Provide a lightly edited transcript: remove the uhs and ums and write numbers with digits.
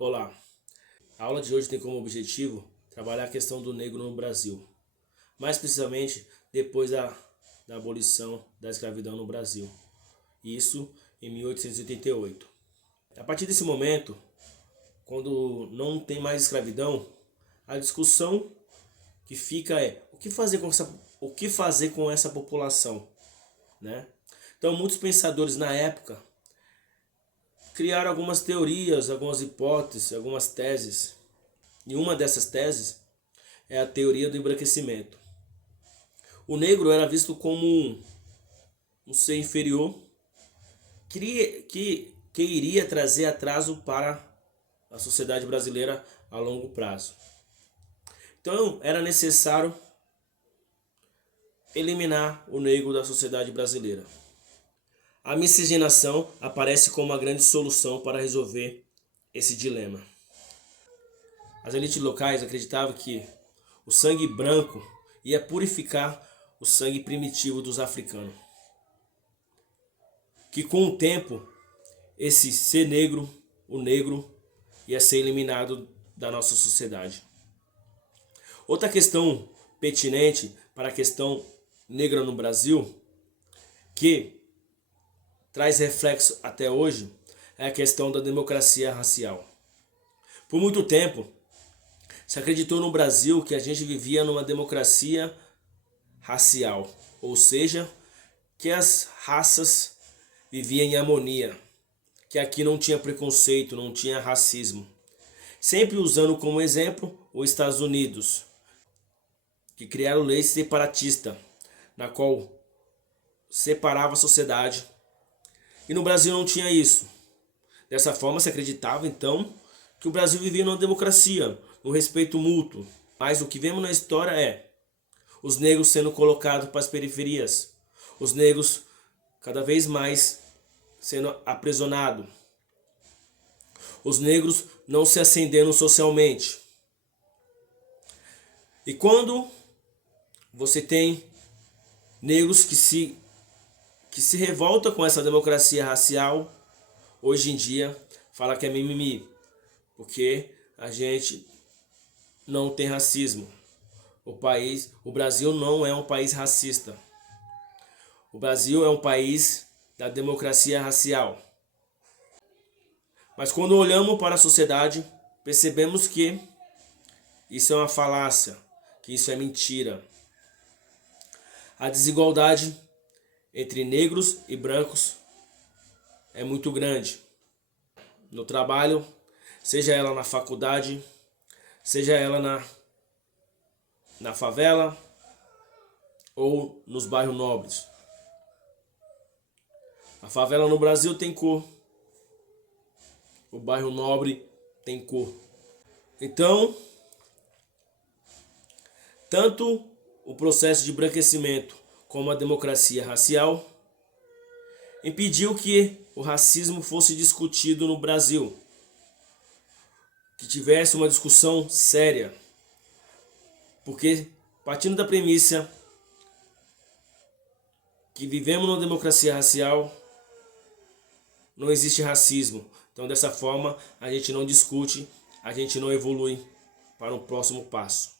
Olá, a aula de hoje tem como objetivo trabalhar a questão do negro no Brasil, mais precisamente depois da abolição da escravidão no Brasil, isso em 1888. A partir desse momento, quando não tem mais escravidão, a discussão que fica é o que fazer com essa população, né? Então muitos pensadores na época criaram algumas teorias, algumas hipóteses, algumas teses. E uma dessas teses é a teoria do embranquecimento. O negro era visto como um ser inferior que iria trazer atraso para a sociedade brasileira a longo prazo. Então era necessário eliminar o negro da sociedade brasileira. A miscigenação aparece como uma grande solução para resolver esse dilema. As elites locais acreditavam que o sangue branco ia purificar o sangue primitivo dos africanos. Que com o tempo, esse ser negro, o negro, ia ser eliminado da nossa sociedade. Outra questão pertinente para a questão negra no Brasil, que traz reflexo até hoje, é a questão da democracia racial. Por muito tempo, se acreditou no Brasil que a gente vivia numa democracia racial, ou seja, que as raças viviam em harmonia, que aqui não tinha preconceito, não tinha racismo. Sempre usando como exemplo os Estados Unidos, que criaram leis separatistas, na qual separava a sociedade. E no Brasil não tinha isso. Dessa forma se acreditava então que o Brasil vivia numa democracia, no respeito mútuo. Mas o que vemos na história é os negros sendo colocados para as periferias, os negros cada vez mais sendo aprisionados, os negros não se ascendendo socialmente. E quando você tem negros que se revoltam com essa democracia racial, hoje em dia fala que é mimimi, porque a gente não tem racismo. O Brasil não é um país racista. O Brasil é um país da democracia racial. Mas quando olhamos para a sociedade, percebemos que isso é uma falácia, que isso é mentira. A desigualdade entre negros e brancos é muito grande. No trabalho, seja ela na faculdade, seja ela na favela ou nos bairros nobres. A favela no Brasil tem cor. O bairro nobre tem cor. Então, tanto o processo de embranquecimento como a democracia racial impediu que o racismo fosse discutido no Brasil, que tivesse uma discussão séria, porque partindo da premissa que vivemos numa democracia racial, não existe racismo. Então dessa forma a gente não discute, a gente não evolui para o próximo passo.